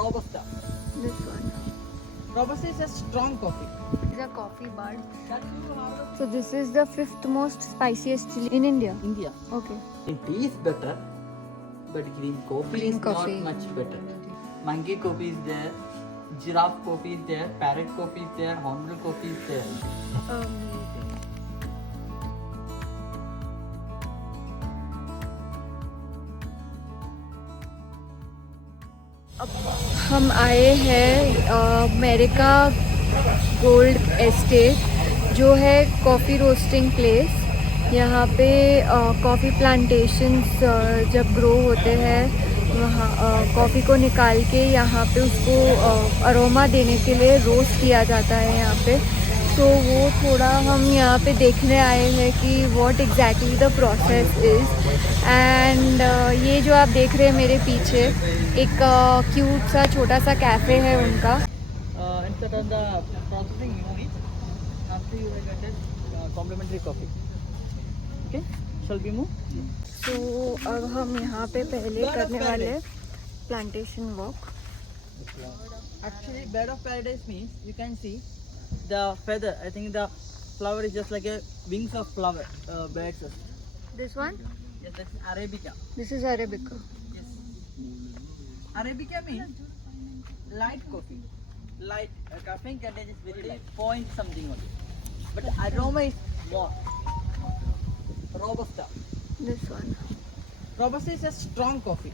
Robusta. This one. Robusta is a strong coffee. These are coffee buds. That you have So this is the 5th most spiciest chili in India. India. Okay. Tea is better, but green coffee Green is coffee. not much better. Monkey coffee is there, giraffe coffee is there, parrot coffee is there, hornbill coffee is there. Amazing. हम आए हैं America gold estate जो है coffee roasting place. यहाँ पे coffee plantations जब grow होते हैं वहाँ कॉफ़ी को निकाल के यहाँ पे उसको अरोमा देने के लिए रोस्ट किया जाता है यहाँ पे। तो वो थोड़ा हम यहाँ पे देखने आए हैं कि what exactly the process is. And ये जो आप देख रहे हैं मेरे पीछे एक क्यूट सा छोटा सा कैफ़े है उनका। Instead of the processing unit, after you will get complimentary coffee. Okay, shall we move? तो अब हम यहाँ पे पहले करने वाले हैं plantation walk. Actually, bed of paradise means you can see the feather. I think the flower is just like a wings of flower birds. This one, Yes, that's Arabica. This is arabica. Yes. Arabica means light coffee. Light caffeine content is very light, point something only. But aroma is more. Robusta. This one. Robusta is a strong coffee.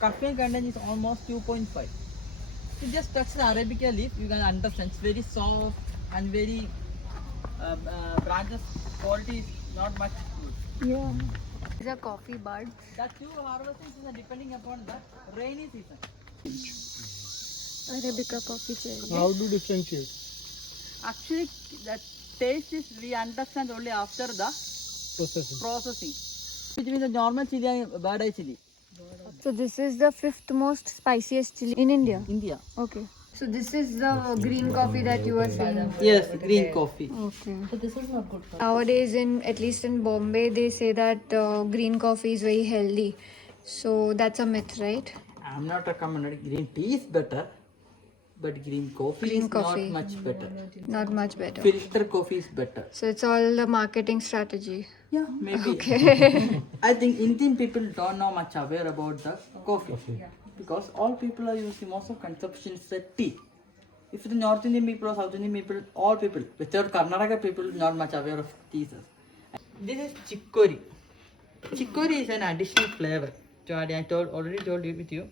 Caffeine content is almost 2.5. You just touch the Arabica leaf, you can understand it's very soft and very branches quality is not much good. Yeah. These are coffee buds. The two harvesting is depending upon the rainy season. Arabica coffee चाहिए। How do differentiate? Actually, the taste is we understand only after the Processing. processing. Between the normal chili and bird eye chili. So this is the 5th most spiciest chili in India. India. Okay. So this is the green coffee that you were saying. Yes, green coffee. Okay. So this is not good for nowadays at least in Bombay, they say that green coffee is very healthy. So that's a myth, right? I'm not recommending green tea is better, but green coffee Green is coffee. not much better. Not much better. Filter coffee is better. So it's all the marketing strategy. Yeah, maybe. Okay. I think Indian people don't know much aware about the coffee. Because all people are using most of consumption is the tea. If the North Indian people or South Indian people, all people, without Karnataka people, not much aware of teas. This is chicory. Chicory is an additional flavor. So I already told you with you.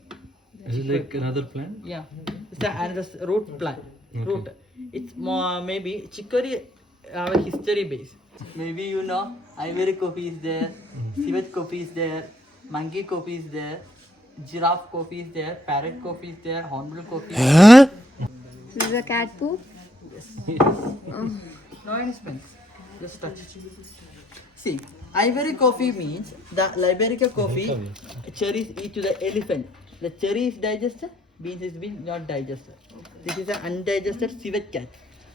Is it like another plant? Yeah, it's another root plant. Okay. Root. It's more maybe chicory have a history base. Maybe you know ivory coffee is there, civet coffee is there, monkey coffee is there, giraffe coffee is there, parrot coffee is there, hornbill coffee. This is a cat poop. No any smells. Just touch. See, ivory coffee means the Liberica coffee cherries eat to the elephant. The cherry is digested, beans is being not digested. This is an undigested civet cat.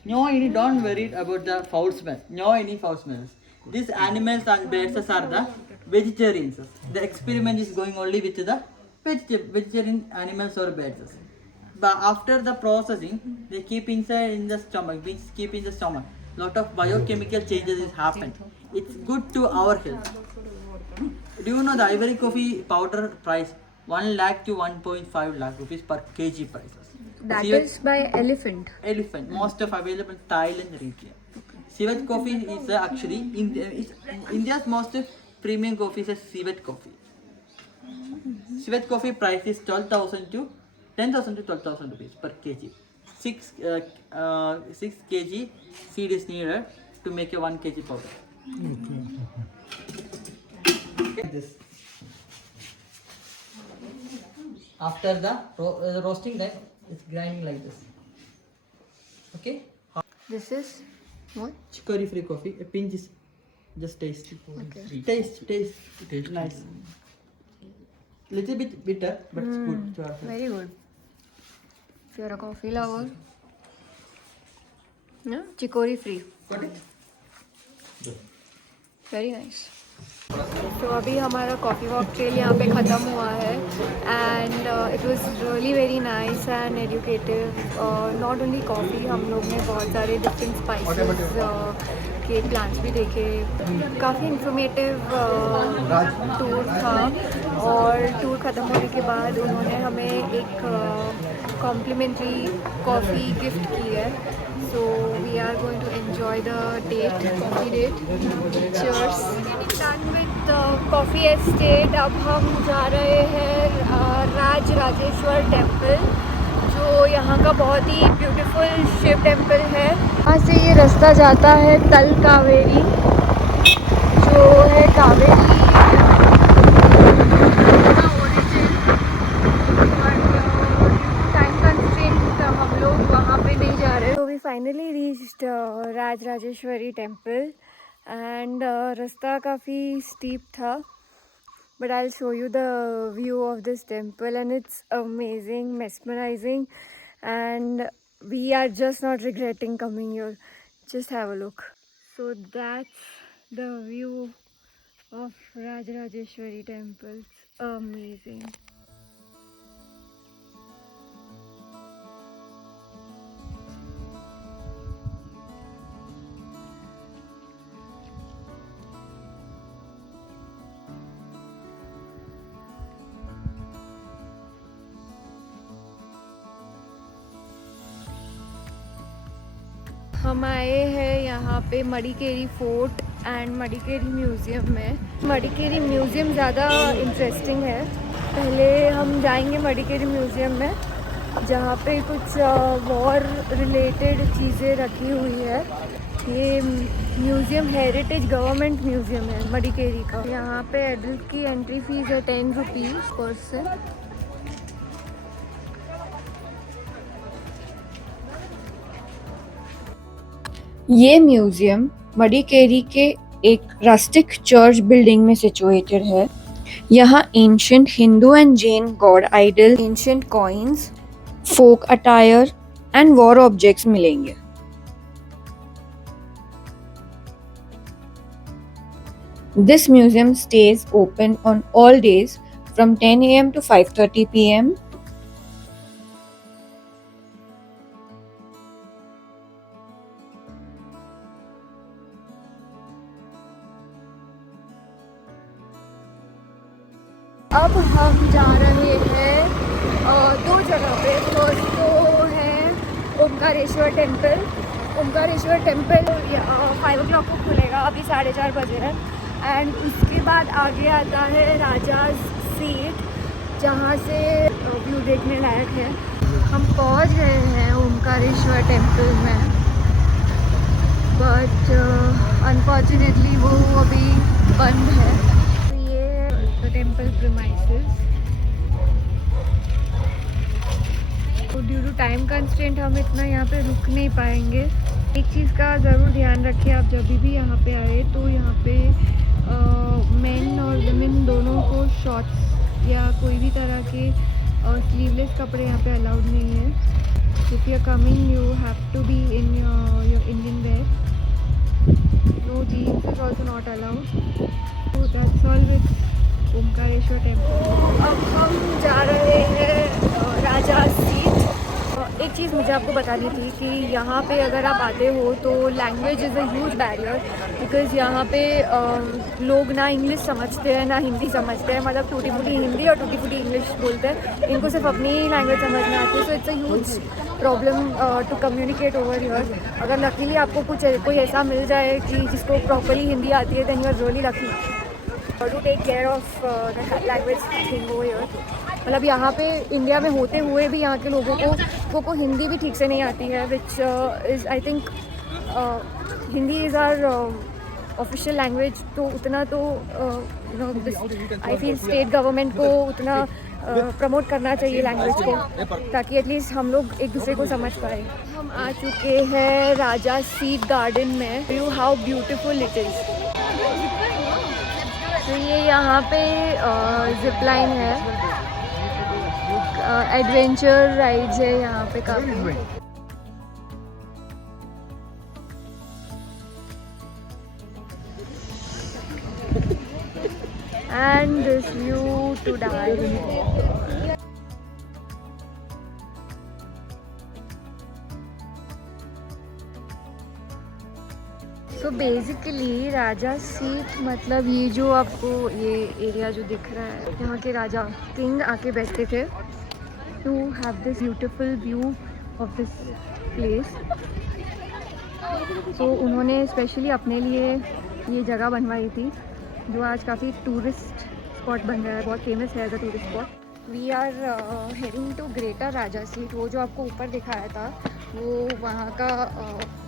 No, any don't worry about the foul smell. No, any foul smells. These animals and birds are the vegetarians. The experiment is going only with the vegetarian animals or birds. But after the processing, they keep inside in the stomach. Beans keep in the stomach. Lot of biochemical changes is happened. It's good to our health. Do you know the ivory coffee powder price? 1 lakh to 1.5 lakh rupees per kg prices. That Civet- is by elephant. elephant. Most of available in Thailand region. Civet coffee is actually India's most premium coffee is a civet coffee. Civet coffee price is 12,000 to 10,000 to 12,000 rupees per kg. 6 kg seed is needed to make a 1 kg powder. Like this. After the roasting, then it's grinding like this. Okay. This is what? Chicory free coffee. A pinch is just taste. Okay. Taste. Nice. Little bit bitter, but it's good to our health. Very good. If you're a coffee lover. No? Chicory free. Got it? Very nice. तो अभी हमारा coffee walk trail यहाँ पे ख़त्म हुआ है and it was really very nice and educative. Not only coffee, हम लोग ने बहुत सारे डिफरेंट स्पाइसेस के प्लांट्स भी देखे। काफ़ी इंफॉर्मेटिव टूर था और टूर ख़त्म होने के बाद उन्होंने हमें एक कॉम्प्लीमेंट्री कॉफ़ी गिफ्ट की है। So we are going to enjoy the date, coffee date. Cheers. Done with coffee estate. अब हम जा रहे हैं राजराजेश्वर टेम्पल, जो यहाँ का बहुत ही ब्यूटीफुल शिव टेम्पल है। यहाँ से ये रास्ता जाता है तल कावेरी, जो है कावेरी टाइम कंस्ट्रेंट हम लोग वहाँ पे नहीं जा रहे। तो we finally reached Rajarajeshwari temple and रास्ता काफ़ी स्टीप था, but I'll show you the view of this temple and it's amazing, mesmerizing, and we are just not regretting coming here. Just have a look. So that's the view of Rajarajeshwari temple. It's amazing. हम आए हैं यहाँ पे Madikeri fort and Madikeri museum में। Madikeri museum ज़्यादा interesting है। पहले हम जाएंगे मडिकेरी म्यूज़ियम में, जहाँ पे कुछ वॉर रिलेटेड चीज़ें रखी हुई है। ये म्यूज़ियम हेरिटेज गवर्नमेंट म्यूज़ियम है मडिकेरी का। यहाँ पे एडल्ट की एंट्री फीस है 10 रुपीज़ पर्सन। ये म्यूज़ियम मडिकेरी के एक रस्टिक चर्च बिल्डिंग में सिचुएटेड है। यहाँ ancient Hindu and Jain god idol, ancient coins, folk attire and war objects मिलेंगे। This museum stays open on all days from 10 a.m. to 5:30 p.m. अब हम जा रहे हैं दो जगह पे। फर्स्ट तो है Omkareshwar temple. Omkareshwar temple 5 o'clock को खुलेगा, अभी 4:30 बजे है। एंड उसके बाद आगे आता है राजाज सीट, जहाँ से व्यू देखने लायक है। हम पहुँच गए हैं ओमकारेश्वर टेम्पल में, बट अनफॉर्चुनेटली वो अभी बंद है। तो ये द टेम्पल प्रीमाइसेस। तो ड्यू टू टाइम कंस्ट्रेंट हम इतना यहाँ पे रुक नहीं पाएंगे। एक चीज़ का ज़रूर ध्यान रखिए, आप जब भी यहाँ पे आए तो यहाँ पे मेन और वुमेन दोनों को शॉर्ट्स या कोई भी तरह के स्लीवलेस कपड़े यहाँ पे अलाउड नहीं है। If you are coming you have to be in your Indian wear. No jeans is also not allowed. So that's all with Omkareshwar temple. अब हम जा रहे हैं राजा सीट। एक चीज़ मुझे आपको बतानी थी कि यहाँ पे अगर आप आते हो तो language is a huge barrier, because यहाँ पे लोग ना इंग्लिश समझते हैं ना हिंदी समझते हैं। मतलब टूटी फूटी हिंदी और टूटी फूटी इंग्लिश बोलते हैं, इनको सिर्फ अपनी ही लैंग्वेज समझ में आती है। So it's a huge problem to communicate over here. अगर लकीली आपको कोई ऐसा मिल जाए कि जिसको प्रॉपरली हिंदी आती है, then you are really lucky to take care of the language thing over here. मतलब यहाँ पे इंडिया में होते हुए भी यहाँ के लोगों को हिंदी भी ठीक से नहीं आती है, which is I think Hindi is our official language. तो उतना तो आई फील स्टेट गवर्नमेंट को उतना प्रमोट करना चाहिए लैंग्वेज को, ताकि एटलीस्ट हम लोग एक दूसरे को समझ पाए। हम आ चुके हैं राजा सीट गार्डन में। View how beautiful it is. तो ये यहाँ पे जिप लाइन है, एडवेंचर राइड्स है यहाँ पे काफ़ी। and this view to die for. So basically Raja seat मतलब ये जो आपको ये एरिया जो दिख रहा है, यहाँ के राजा किंग आके बैठते थे to have this beautiful view of this place. So उन्होंने स्पेशली अपने लिए ये जगह बनवाई थी जो आज काफ़ी टूरिस्ट स्पॉट बन रहा है, बहुत फेमस है as a tourist spot. We are heading to greater Raja seat. वो जो आपको ऊपर दिखाया था वो वहाँ का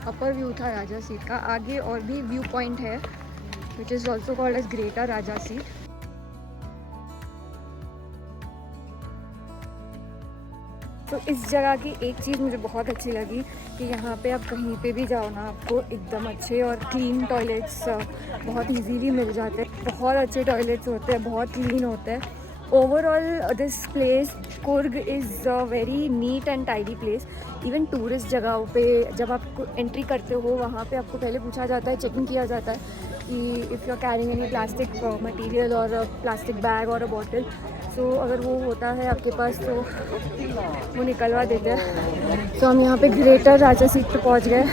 अपर व्यू था राजा सीट का. आगे और भी व्यू पॉइंट है which is also called as greater Raja seat. तो इस जगह की एक चीज़ मुझे बहुत अच्छी लगी कि यहाँ पे आप कहीं पे भी जाओ ना, आपको एकदम अच्छे और क्लीन टॉयलेट्स बहुत इजीली मिल जाते हैं. बहुत अच्छे टॉयलेट्स होते हैं, बहुत क्लीन होते हैं. Overall this place Coorg is a very neat and tidy place. Even tourist जगहों पे जब आप एंट्री करते हो वहाँ पे आपको पहले पूछा जाता है, चेकिंग किया जाता है कि if you are carrying any plastic material और प्लास्टिक बैग और अ बॉटल. सो अगर वो होता है आपके पास तो वो निकलवा देते हैं. तो हम यहाँ पे ग्रेटर राजा सीट पे पहुँच गए.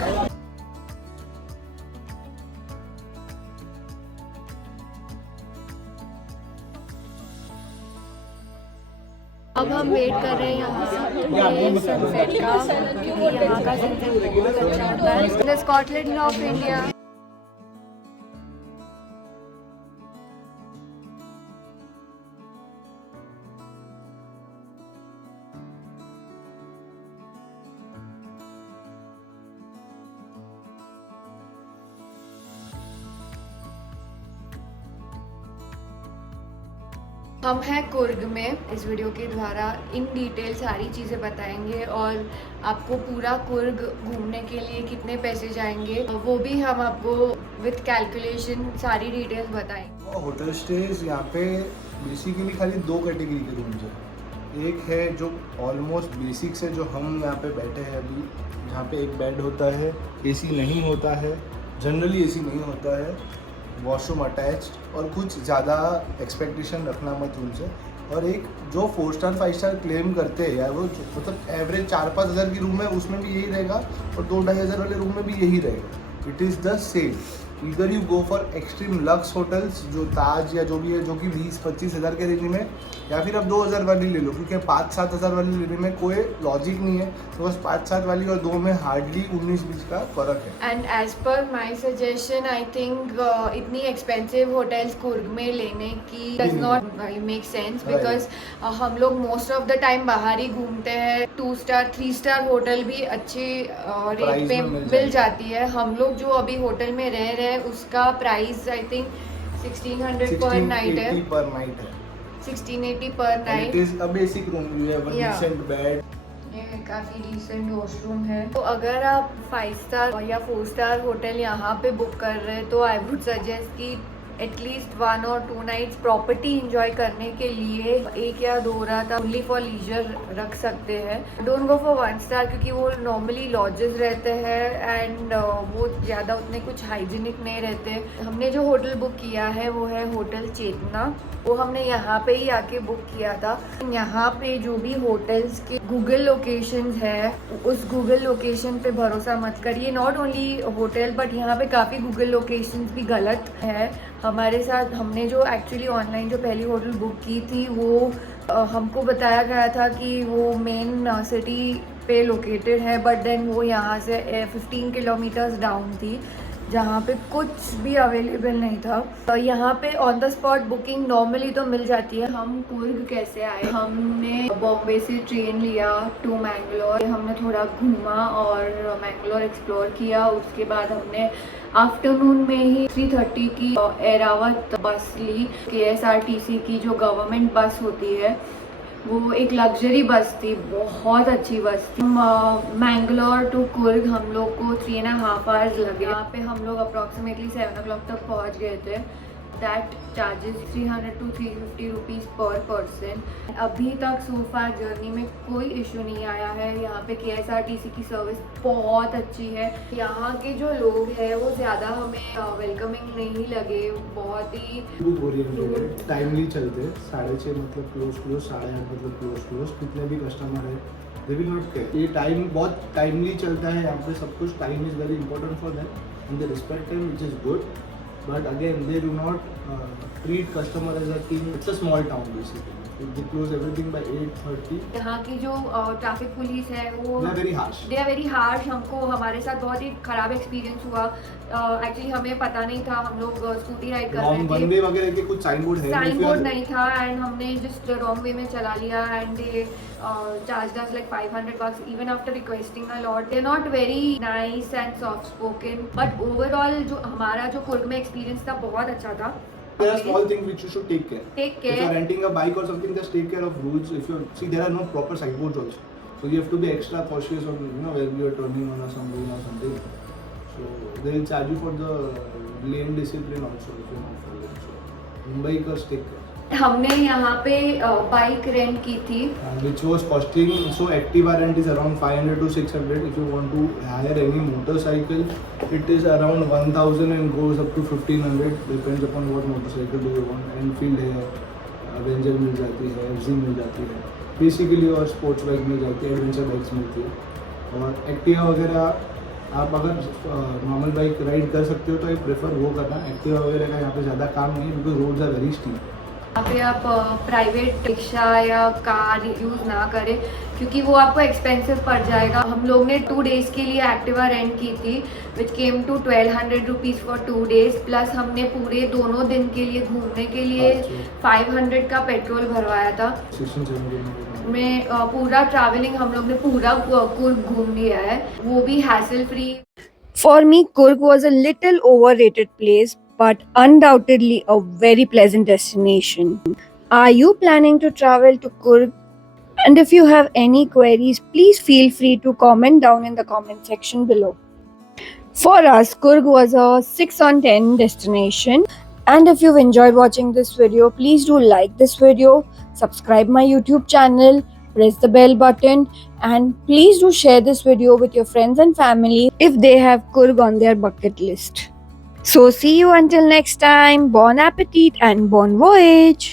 अब हम वेट कर रहे हैं यहाँ सनसेट का, क्योंकि यहाँ का सनसेट बहुत अच्छा होता है. The Scotland of India. हम हैं कुर्ग में. इस वीडियो के द्वारा इन डिटेल सारी चीज़ें बताएंगे और आपको पूरा कुर्ग घूमने के लिए कितने पैसे जाएंगे वो भी हम आपको विथ कैलकुलेशन सारी डिटेल्स बताएंगे. होटल स्टेज यहाँ पे बेसिकली खाली दो कैटेगरी के रूम्स हैं. एक है जो ऑलमोस्ट बेसिक से जो हम यहाँ पे बैठे हैं अभी, जहाँ पे एक बेड होता है, एसी नहीं होता है, जनरली एसी नहीं होता है, वॉशरूम अटैच्ड और कुछ ज़्यादा एक्सपेक्टेशन रखना मत उनसे. और एक जो 4 स्टार 5 स्टार क्लेम करते हैं यार, वो मतलब एवरेज 4-5 हज़ार की रूम है उसमें भी यही रहेगा और 2-2.5 हज़ार वाले रूम में भी यही रहेगा. It is the same. इधर you go for extreme luxe hotels जो ताज या जो भी है, जो कि 20-25 हज़ार के रेंज में, या फिर आप 2,000 वाली ले लो, क्योंकि 5-7 हज़ार वाली लेने में कोई लॉजिक नहीं है. तो बस 5-7 वाली और 2 में हार्डली 19-20 का फ़र्क है. And as per my suggestion I think इतनी एक्सपेंसिव होटल्स कुर्ग में लेने की does not make sense, because हम लोग मोस्ट ऑफ द टाइम बाहर ही घूमते हैं. 2 स्टार 3 स्टार होटल भी अच्छे रेट पे मिल जाती है. हम लोग जो अभी होटल में रह रहे हैं उसका प्राइस आई थिंक 1600 पर नाइट है. 1680 per night. It is a basic room. You have a decent bed. ये काफ़ी डिसेंट वॉशरूम है. तो अगर आप 5 स्टार या 4 स्टार होटल यहाँ पे बुक कर रहे हैं तो आई वुड सजेस्ट कि एटलीस्ट 1 और 2 नाइट्स प्रॉपर्टी इंजॉय करने के लिए 1 या 2 रात ओनली फॉर लीजर रख सकते हैं. डोंट गो फॉर 1 स्टार क्योंकि वो नॉर्मली लॉजेस रहते हैं एंड वो ज़्यादा उतने कुछ हाइजीनिक नहीं रहते. हमने जो होटल बुक किया है वो है होटल चेतना. वो हमने यहाँ पे ही आके बुक किया था. यहाँ पे जो भी होटल्स के गूगल लोकेशंस है उस गूगल लोकेशन पे भरोसा मत करिए. नॉट ओनली होटल बट यहाँ पे काफ़ी गूगल लोकेशंस भी गलत है. हमारे साथ हमने जो एक्चुअली ऑनलाइन जो पहली होटल बुक की थी वो हमको बताया गया था कि वो मेन सिटी पे लोकेटेड है, बट देन वो यहाँ से 15 किलोमीटर्स डाउन थी जहाँ पे कुछ भी अवेलेबल नहीं था. तो यहाँ पे on the spot booking normally तो मिल जाती है. हम कुर्ग कैसे आए, हमने बॉम्बे से ट्रेन लिया टू मैंगलोर. हमने थोड़ा घूमा और मैंगलोर एक्सप्लोर किया. उसके बाद हमने आफ्टरनून में ही 3:30 की एरावत बस ली. KSRTC की जो गवर्नमेंट बस होती है वो एक लग्जरी बस थी, बहुत अच्छी बस थी. मैंगलोर टू कुर्ग हम लोग को 3.5 आवर्स लगे. यहाँ पे हम लोग अप्रॉक्सीमेटली 7 o'clock तक पहुँच गए थे. that charges 300 to 350 rupees per person. अभी तक so far जर्नी में कोई इशू नहीं आया है. यहाँ पे KSRTC की सर्विस बहुत अच्छी है. यहाँ के जो लोग हैं वो ज़्यादा हमें वेलकमिंग नहीं लगे. बहुत ही टाइमली चलते हैं. 6:30 मतलब क्लोज, 8:30 मतलब क्लोज. कितने भी कस्टमर है दे विल नॉट केयर. ये टाइम बहुत टाइमली चलता है यहाँ पे. सब कुछ time is very important for them and they respect him, which is good. But again, they do not treat customer as a king. It's a small town basically. They close everything by 8:30. यहाँ की जो traffic police है वो They are very harsh. They are very harsh. हमको हमारे साथ बहुत ही ख़राब एक्सपीरियंस हुआ. एक्चुअली हमें पता नहीं था. हम लोग स्कूटी राइड कर Wrong रहे one थे. way वगैरह के कुछ साइन बोर्ड है. साइन बोर्ड नहीं था एंड हमने जस्ट रॉन्ग वे में चला लिया and they charge us like 500 bucks even after requesting a lot. They are not very nice and soft spoken. But overall जो हमारा जो कुर्ग में एक्सपीरियंस था बहुत अच्छा था. There are small things which you should take care. Take If you care. are renting a bike or something, just take care of rules. If you see, there are no proper signboards also, so you have to be extra cautious on where you are turning on or something or something. So they will charge you for the lane discipline also if you are not following. So Mumbaikars take care. हमने यहाँ पे bike rent की थी. Which was costing, so Activa rent is around 500 to 600. If you want to hire any motorcycle, it is around 1000 and goes up to 1500. Depends upon what motorcycle do you want. Enfield है, Avenger मिल जाती है, FZ मिल जाती है. Basically और sports bike मिल जाती है, adventure bikes मिलती है. और एक्टिवा वगैरह आप अगर नॉर्मल बाइक राइड कर सकते हो तो आई प्रेफर वो करना. एक्टिवा वगैरह का यहाँ पे ज़्यादा काम नहीं है because roads are very steep. यहाँ पे आप प्राइवेट रिक्शा या कार यूज़ ना करें क्योंकि वो आपको एक्सपेंसिव पड़ जाएगा. हम लोग ने 2 days के लिए एक्टिवा रेंट की थी which came to 1200 rupees for 2 days. Plus हमने पूरे दोनों दिन के लिए घूमने के लिए 500 का पेट्रोल भरवाया था. 16-17 में पूरा ट्रैवलिंग हम लोग ने पूरा कुर्ग घूम लिया है, वो भी hassle free. For me, Coorg was a little overrated place, but undoubtedly a very pleasant destination. Are you planning to travel to Coorg? And if you have any queries, please feel free to comment down in the comment section below. For us, Coorg was a 6 on 10 destination. And if you've enjoyed watching this video, please do like this video, subscribe my YouTube channel, press the bell button, and please do share this video with your friends and family if they have Coorg on their bucket list. So see you until next time. Bon appetit and bon voyage!